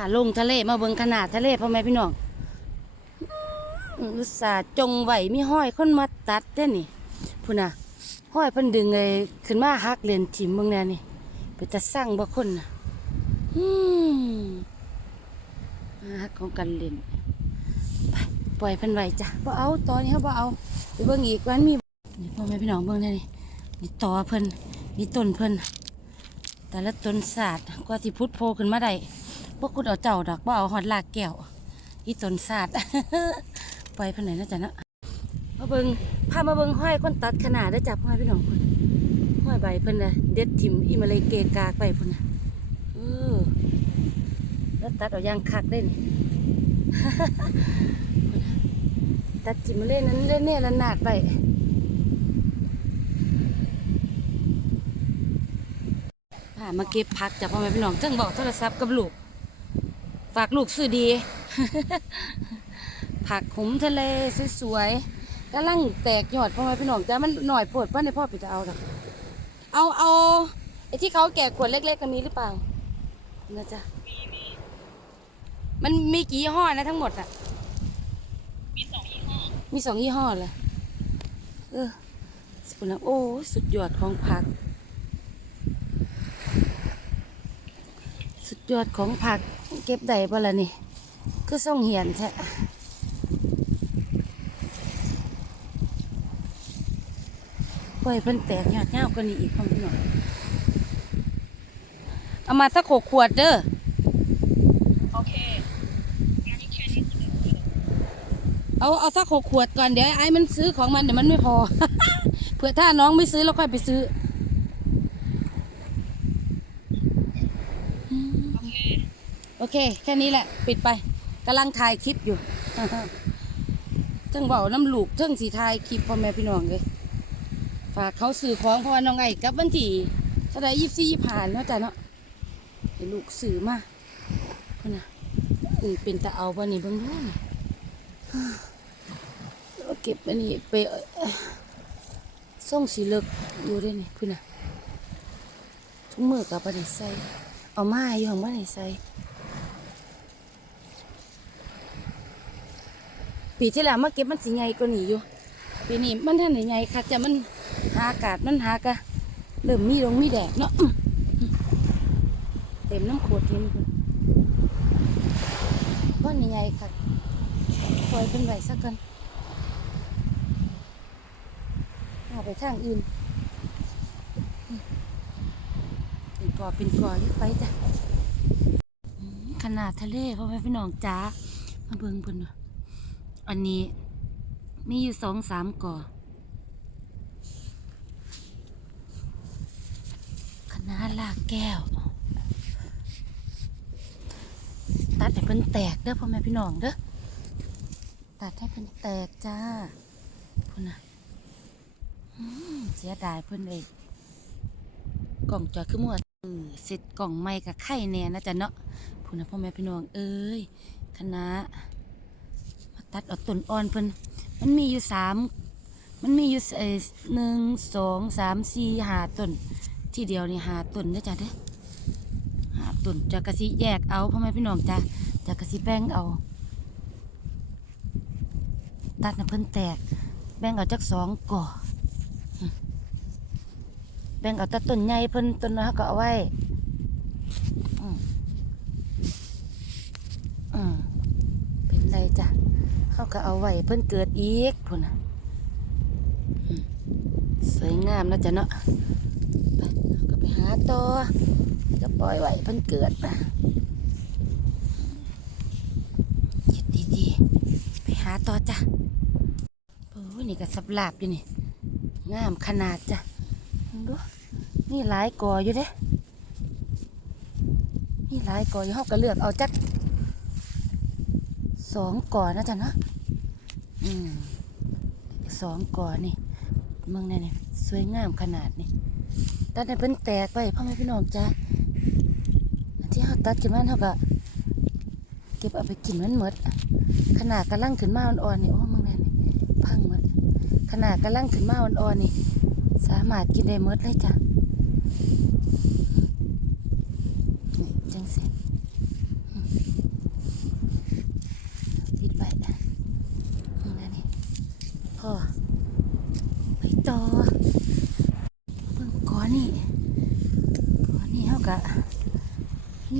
าลงทะเลมาเบิ่งขนาดทะเลพ่อแม่พี่น้องอุตส่าห์จงไหวมีห้อยคนมาตัดเด้นี่พุ่นน่ะห้อยเพิ่นดึงเลยขึ้นมาหักเลนถิ่มเบิ่งแน่นี่ไปตะสั่งบ่คนน่ะอืมหักของกันเล่นไปปล่อยเพิ่นไว้จ้ะบ่เอาตอนนี้เฮาบ่เอาไปเบิ่งอีกวันมีนี่พ่อแม่พี่น้องเบิ่งแน่นี่นี่ตอเพิ่นนี่ต้นเพิ่นแต่ละต้นศาสตร์กว่าที่พุทธโพขึ้นมาได้ พวกคุณเอาเจ้าดอกบ่เอาหอดลากแก้วอีตนศาสตร์ปล่อยเพันไหนนะจ๊ะเนาะมาเบิงพามาเบิงห้อยคนตัดขนาดได้จับห้อยพี่น้องคนห้อยใบเพิ่นนะเด็ดถิ่มอีมาเลยเกกากไปพุ่นนะเออแล้วตัดเอายางคักได้นี่นตัดถิมเลยนั้นได้เนี่ยละนาดไปพามาเก็บผักจากพ่อแม่พี่น้องเทิงบอกโทรศัพท์กับลูก ฝากลูกซื้อดี ผักหุมทะเลสวยๆกำลังแตกยอดพ่อแม่พี่น้องแต่มันหน่อยโพดป้าในพ่อปิดจะเอาดอกเอาเอาไอ้ที่เขาแกะขวดเล็กๆกันมีหรือเปล่านะจ๊ะมันมีกี่ยี่ห้อนะทั้งหมดอะ มีสองยี่ห้อ มีสองยี่ห้อเลยเออสุดนะโอ้ สุดยอดของผัก สุดยอดของผัก เก็บได้บ่ละนี่ คือส่งเหียนแท้ปล่อยเพิ่นแตกยอดเงาวกว่านี้อีกพ่อพี่น้องเอามาสักหกขวดเด้อ โอเคงั้นแค่นี้เสนอเอาเอาสักหกขวดก่อนเดี๋ยวไอ้มันซื้อของมันเดี๋ยวมันไม่พอ เผื่อถ้าน้องไม่ซื้อแล้วค่อยไปซื้อโอ เค แค่นี้แหละ ปิดไปกำลังถ่ายคลิปอยู่เทิงเบาน้ำลูกเทิงสีถ่ายคลิปพ่อแม่พี่น้องเลยฝากเขาสื่อของเพราะว่าน้องไอ้กับวันที่เท่าไรยี่สิบยี่ผ่านเนาะจ้ะเนาะให้ลูกสื่อมาพุ่นน่ะเออเป็นตาเอาบ่นี่เบิ่งดูนี่เอาเก็บอันนี้ไปส่งสีเลิกอยู่ด้วยนี่พุ่น่ะทุกมือกับบ่ได้ใส่เอามาอยู่ของบ่ไดใส่ ปีที่แล้วมาเก็บมันสีใหญ่กว่านี้อยู่ ปีนี้มันท่านได้ใหญ่ค่ะแต่มันหาอากาศมันหากะเริ่มมีลงมีแดดเนาะเต็มน้ำโขดหินคุณว่านี่ใหญ่ค่ะปล่อยเป็นไหวสักกันเอาไปทางอื่นอืมเป็นกอเป็นกอยึดไปจ้ะขนาดทะเลพ่อแม่พี่น้องจ้ามาเบิ่งเพิ่นดู อันนี้มีอยู่สองสามก่อ คณะลากแก้ว ตัดให้เพิ่นแตกเด้อพ่อแม่พี่น้องเด้อ ตัดให้เพิ่นแตกจ้าพุ่นน่ะเสียดายเพิ่นเลยกล่องจอยคือมัวเออเสร็จกล่องใหม่กับไข่แน่นะจ๊ะเนาะพุ่นน่ะพ่อแม่พี่น้องเอ้ยคณะ ตัดเอาต้นอ่อนเพิ่นมันมีอยู่สามมันมีอยู่เอ่อหนึ่งสองสามสี่หาต้น ที่เดียวนี่หาต้นเด้จ้ะเด้หาต้นจากกะสิแยกเอาพ่อแม่พี่น้องจ้ะจากกะสิแบ่งเอา ตัดนะเพิ่นแตก แบ่งเอาจักสองก่อแบ่งเอาแต่ต้นใหญ่เพิ่นต้นน้อยเขาก็เอาไว้อืมอืมเป็นไรจ้ะ เขาก็เอาไว้เพิ่นเกิดอีกพุ่นน่ะสวยงามนะจ๊ะเนาะไปเราก็ไปหาต่อจะปล่อยไว้เพิ่นเกิดนะเย็ดดีๆไปหาต่อจ้ะโอ้ยนี่ก็สับลาบอยู่นี่ งามขนาดจ้ะดูนี่หลายกออยู่เด้นี่หลายกออยู่เขาก็เลือกเอาจักสองก่อนนะจ๊ะเนาะ อืมสองก่อนนี่เมืองนี่นี่สวยงามขนาดนี่ตัดให้เพิ่นแตกไปพ่อแม่พี่น้องจ้าที่เขาตัดกินมันเขาก็เก็บเอาไปกินมันหมด ขนาดกระลังขึ้นมาอ่อนๆนี่โอ้เมืองนี่นี่พังหมด ขนาดกระลังขึ้นมาอ่อนๆนี่ สามารถกินได้หมดเลยจ้ะนี่จังสิอืม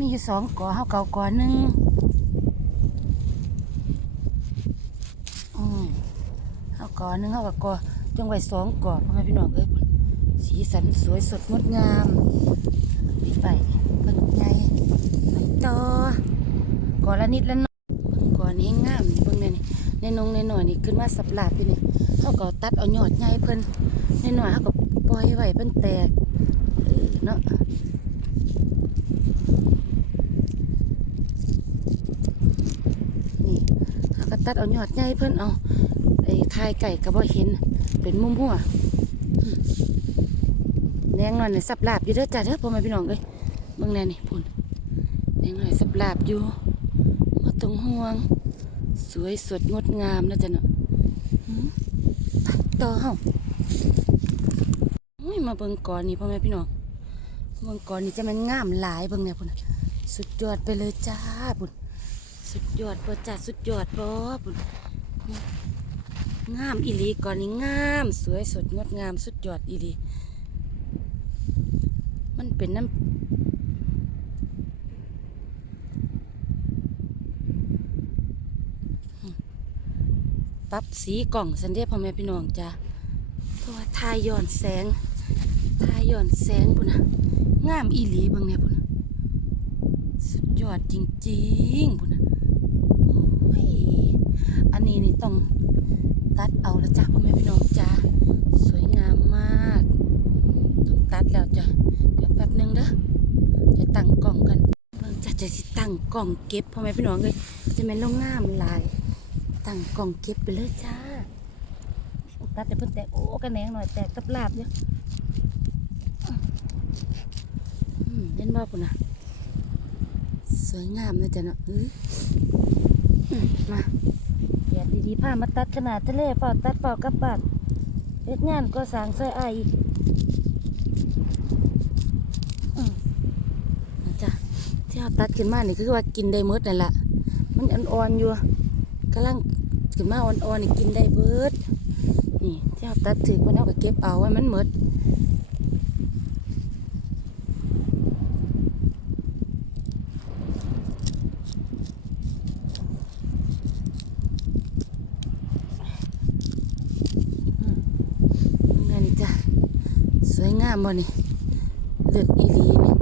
มี อยู่สองก่อเฮาเก่าก่อหนึ่งอืมเฮากอหนึ่งเฮากับกอจงไว้สองก่อพ่อแม่พี่น้องเอ้ยสีสันสวยสดงดงามปิดไปเบิ่งไงไปต่อก่อละนิดละหน่อยเบิ่อนี้งามเบิ่งแน่นี่ในนงในหน่อยนี่ขึ้นมาสับหลาดอยู่นี่เฮาก็ตัดเอายอดใหญ่เพิ่นในหน่อยเฮาก็ปล่อยไว้เพิ่นแตกเนาะ นี่เขาก็ ตัดเอายอดใหญ่เพิ่นเอาไอ้ทายไก่ก็บ่เห็น เป็นมุมหัวแดงหน่อยนี่สับลาบอยู่เด้อจ้าเด้อพ่อแม่พี่น้องเอ้ยเบิ่งแน่นี่พุ่นแดงหน่อยสับลาบอยู่บ่ต้องห่วง สวยสดงดงามนะจ๊ะเนาะต่อเฮาอุ้ยมาเบิ่งก่อนนี่พ่อแม่พี่น้องเบิ่งก่อนนี่จะมันงามหลายเบิ่งเนี่ยพุ่นสุดยอดไปเลยจ้าพุ่น สุดยอดบ่จ้าสุดยอดบ่บุญงามอีหลีก่อนนี้งาม สวยสดงดงามสุดยอดอีหลีมันเป็นน้ำปรับสีกล่องสันเดียพ่อแม่พี่น้องจ้าเพราะว่าทายย้อนแสง ทายย้อนแสงพุ่นนะงามอีหลีเบิ่งเนี่ยพุ่นนะสุดยอดจริงๆพุ่นนะ นี้นี่ต้องตัดเอาละจ้ะพ่อแม่พี่น้องจ้าสวยงามมาก ต้องตัดแล้วจ้ะเดี๋ยวแป๊บนึงเด้อจะตั้งกล่องกันเพิ่งจะจะสิตั้งกล่องเก็บพ่อแม่พี่น้องเลยจะเป็นลงงามลายตั้งกล่องเก็บไปเลยจ้าตัดแต่เพิ่นแตกโอ้กระแหนงหน่อยแตกตับลาบเยอะเล่นบ่ปุ่นนะสวยงามนะจ๊ะเนาะเอ้ยมา เดี๋ยวดีๆพามาตัดขนาดทะเลเฝ้าตัดเฝ้ากับบ้านเฮ็ดงานก็สางซอยอายอีกอืมนะจ๊ะที่เอาตัดขึ้นมานี่คือว่ากินได้หมดนั่นล่ะมันอ่อนๆอยู่กำลังขึ้นมาอ่อนๆนี่กินได้เบิดนี่ที่เอาตัดถึกมันเอาก็เก็บเอาไว้มันหมดนั่นจ้ะสวย งามบ่นี่เลือกอีหลีนี่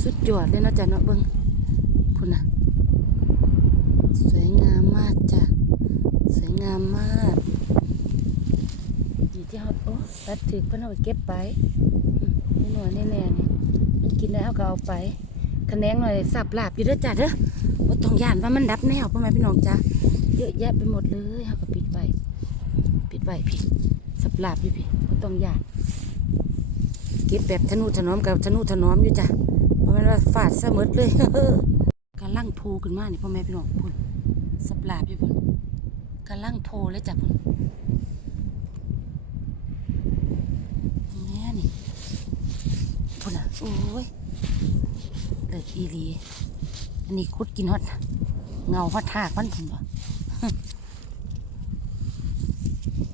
สุดยอดเลยนะจ้ะเนาะเบิ่งพุ่นน่ะสวยงามมากจ้ะสวยงามมากอยู่ที่เฮาโอ้ตัดถึกเพิ่อนเอาไปเก็บไปอืมนี่หน่อยแน่ๆนี่มันกินแล้วก็เอาไปคะแนงหน่อยสับลาบอยู่ด้อจ้ะเด้อบ่ต้องย่านว่ามันดับแนวพ่อแม่พี่น้องจ้ะเยอะแยะไปหมดเลยเฮาก็ปิดไว้ปิดไว้พี่สับลาบอยู่พี่บ่ต้องย่าน ก็บแบบทะนุถนอมกับทะนุถนอมอยู่จ้ะบ่แม่นว่าฟาดซะหมดเลยกำลังโพขึ้นมานี่พ่อแม่พี่น้องพุ่นสับลาบอยู่พุ่นกำลังโพเลยจ้ะพุ่นแม่นี่พุ่นอะโอ้ยเลิศอีหลีอันนี้คุดกินฮอดเงาฮอดทากมันพุ่นบ่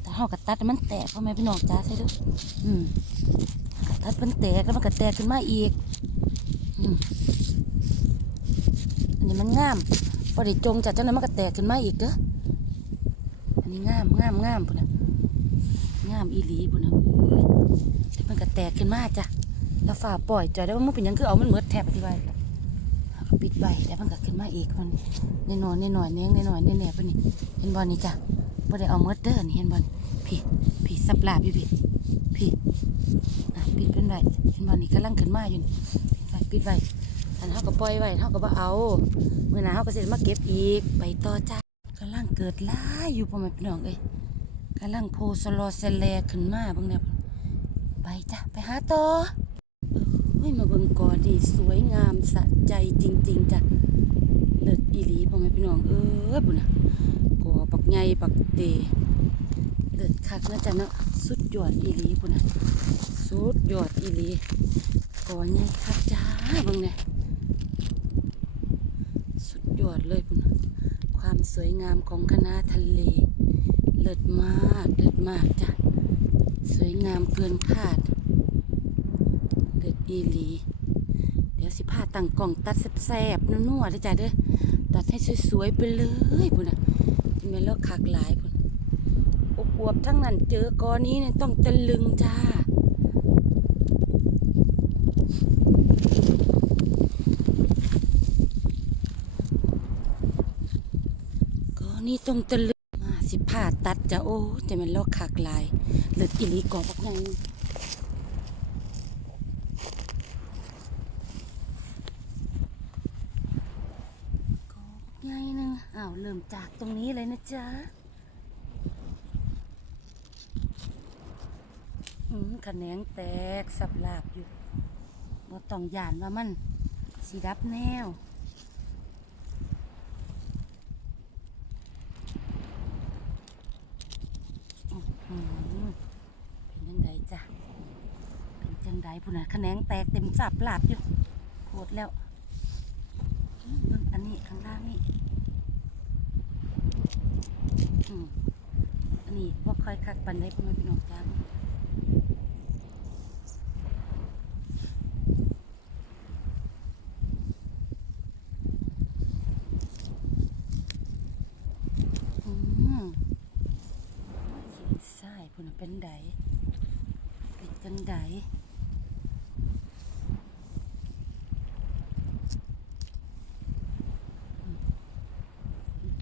แต่เฮากระตัดมันแตกพ่อแม่พี่น้องจ้าใช่ด้วยอืมัดมันแตกแล้วมันก็แตกขึ้นมาอีกอันนี้มันงามพอได้จงจัดจังนั้นมันก็แตกขึ้นมาอีกเด้ออันนี้งามงามงามพุ่นนะงามอีหลีพุ่นนะมันก็แตกขึ้นมาจ้ะแล้วฝ่าปล่อยจ่อยได้ว่ามันเป็นยังคือเอามันเหมือดแทบที่ไว้เอาก็ปิดไว้แล้วมันก็ขึ้นมาอีกมันแน่นอนแน่นอนแน่งแน่นอนแน่แน่พุ่นนี่เห็นบอลนี่จ้ะบ่ได้เอาเมือดเด้อนี่เห็นบอลพี่พี่สับลาบอยู่พี่พี่ ปิดเป็นไว้เห็นบอลนี่กำลังขึ้นมาอยู่ไปปิดไว้อันเฮาก็ปล่อยไว้เฮาก็บ่เอามื้อหน้าเฮาก็สิได้มาเก็บอีกไปต่อจ้ากำลังเกิดหลาอยู่พ่อแม่พี่น้องเอ้ยกำลังโพสโลเซเลขึ้นมาบิ่งแน่ไปจ้ะไปหาต่อเอ้ยมาเบิ่งก่อนนี่สวยงามสะใจจริง ๆจ้ะเลิศอีหลีพ่อแม่พี่น้องเอ้ยพุ่นน่ะก่อปักใหญ่ปักเตเลิศคักนะจ๊ะเนาะสุดยอดอีหลีพุ่นน่ะ สุดยอดอีหลีก่อนไงครับจ้าบังเนี่ยสุดยอดเลยพุ่นะความสวยงามของคณะทะเล เลิศมากเลิศมากจ้ะสวยงามเกินคาด เลิศอีหลี เดี๋ยวสิพาตั้งกล่องตัดแซ่บๆนัวๆเด้จ้าเด้อตัดให้สวยๆไปเลยพุ่นน่ะจิแม่นแล้วคักหลายพุ่นอวบทั้งนั้นเจอกอนี้เนี่ยต้องตะลึงจ้า ก็ นี่ต้องตะลึงมาสิผ่าตัดจะโอ้จะเป็นโรคขากลายเลือดอิลีกอบักไงกอบักไงนึงอ้าวเริ่มจากตรงนี้เลยนะจ๊ะอืมขะแหนงแตกสับลาบอยู่บ่ต้องหยานว่ามันสีดับแนว อืมเป็นยังไงจ้ะ เป็น จังไดพุ่นน่ะคะแนนแตกเต็มสับหลาบอยู่โคตรแล้วเบิ่งอันนี้ข้างล่างนี่อันนี้ว่าค่อยคักปันได้พ่อแม่พี่น้องจ้าอืมขีดไส้พุ่นนะเป็นไดเป็นจังไดอืม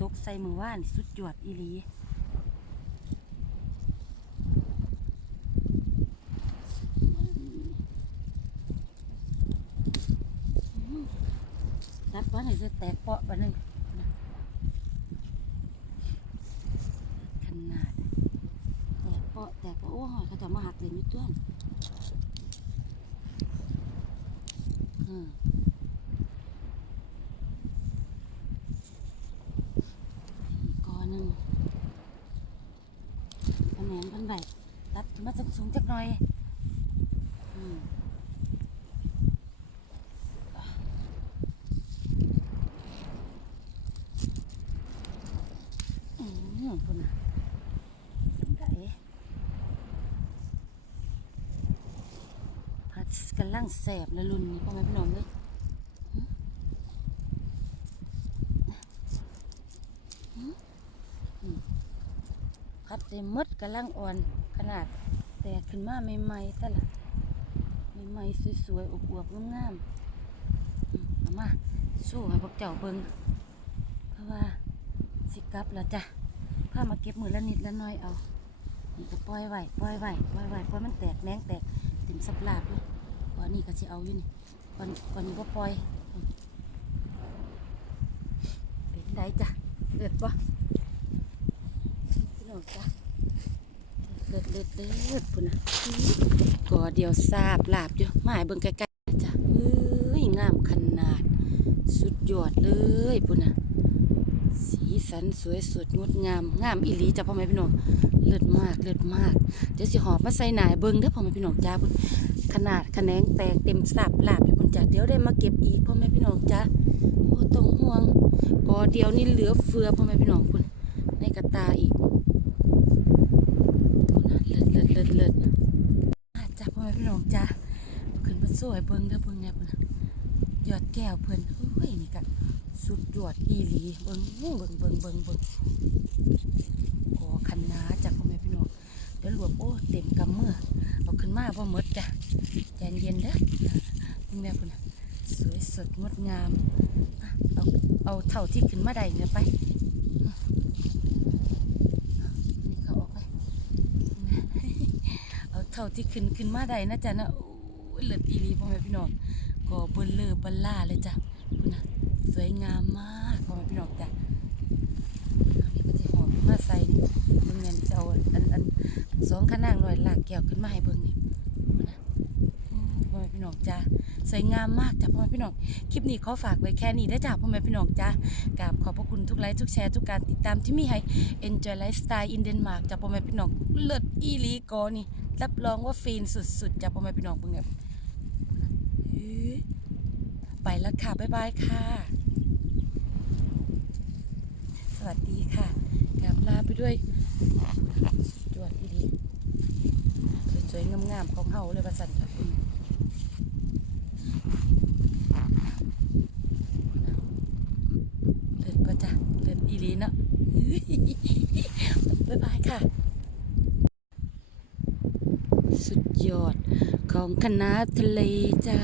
ตกใส่มือว่านสุดยอดอีหลีนัดว่าไหนจะแตกเปาะบ้านึงขนาด แตกเปาะแตกเปาะโอ้หอยเขาจะมาหักเหรียญอยู่ต้นอืมอีกกอหนึ่งคะแนนพันใบตัดขึ้นมา สูงๆจักหน่อยอืมอืมพุ่นน่ะไดผัดกำลังแสบและรุ่นนี้พ่อแม่พี่น้องเลยหึหึผัดได้หมดกำลังอ่อนขนาดแตกขึ้นมาใหม่ๆแต่ละใหม่ๆสวยๆอวบๆงามๆมเอามาสู้ให้พวกเจ้าเบิงเพราะว่าสิกลับแล้วจ้ะพามาเก็บมือละนิดละหน้อยเอานี่ก็ปล่อยไว้ปล่อยไว้ปล่อยไว้ปล่อยมันแตกแหนงแตกเต็มสับลาบเลยก่อนนี้ก็สิเอาอยู่นี่ก่อนก่อนนี้ก็ปล่อยเป็นไรจ้ะเลือดปะพี่น้องจ้ะ เลือดเลือดเลือดพุ่นนะก่อเดียวซาบลาบอยู่มาให้เบิ่งใกล้ๆจ้ะเอ้ยงามขนาด สุดยอดเลยพุ่นนะสีสันสวยสดงดงาม งามอีหลีจ้ะพ่อแม่พี่น้องเลิศมากเลิศมาก เดี๋ยวสิหอบมาใส่หนายเบิ่งเด้อพ่อแม่พี่น้องจ้าพุ่นขนาดขะแนงแตกเต็มสับลาบอยู่พุ่นจ้าเดี๋ยวได้มาเก็บอีกพ่อแม่พี่น้องจ้าบ่ต้องห่วงกอเดียวนี่เหลือเฟือพ่อแม่พี่น้องพุ่นในกระตาอีกพุ่นน่ะเลิศเลิศเลิศเลิศมาจ้าพ่อแม่พี่น้องจ้าขึ้นมา สวยเบิ่งเด้อเบิ่งแน่พุ่นน่ะยอดแก้วเพิ่นเฮ้ยนี่ก็สุดยอดอีหลีเบิ่งเบิ่งเบิ่งเบิ่งเบิ่งโอ้คันนาจากพ่อแม่พี่น้องเดี๋ยวรวมโอ้เต็มกำมือเอาขึ้นมาพ่หมดจ้ะใจเย็นๆเด้อนี่แม่คุณน่ะสวยสดงดงามเอาเอาเท่าที่ขึ้นมาได้เนี่ยไปนี่เขาออกไปเอาเท่าที่ขึ้นขึ้นมาได้นะจ๊ะนะ ยเลิศอีหลีพ่อแม่พี่น้องก็เบลเลอร์บัลล่าเลยจ้ะคุณนะสวยงามมากพ่อแม่พี่น้องจ้ะนนี้ก็จะหอมมาใส่นี่เบิ่งแม่นจะเอาอันอันสองขนางหน่อยลากแก้วขึ้นมาให้เบิ่งนี่นะพ่อแม่พี่น้องจ้าสวยงามมากจ้ะพ่อแม่พี่น้องคลิปนี้ขอฝากไว้แค่นี้ได้จ้าพ่อแม่พี่น้องจ้ากราบขอบพระคุณทุกไลค์ทุกแชร์ทุกการติดตามที่มีให้ Enjoy Lifestyle in Denmark จ้ะพ่อแม่พี่น้องเลิศอีหลีกอนี่รับรองว่าฟินสุดๆจ้ะพ่อแม่พี่น้องเบิ่งเนี่ย ไปแล้วค่ะ บ๊ายบายค่ะ สวัสดีค่ะกลับลาไปด้วยจวดดีๆสวยๆงามๆของเฮาเลยประสันค่ะเลิศประจ้ะเลิศอีลีเนาะบ๊ายบายค่ะ สุดยอดของคณะทะเลจ้า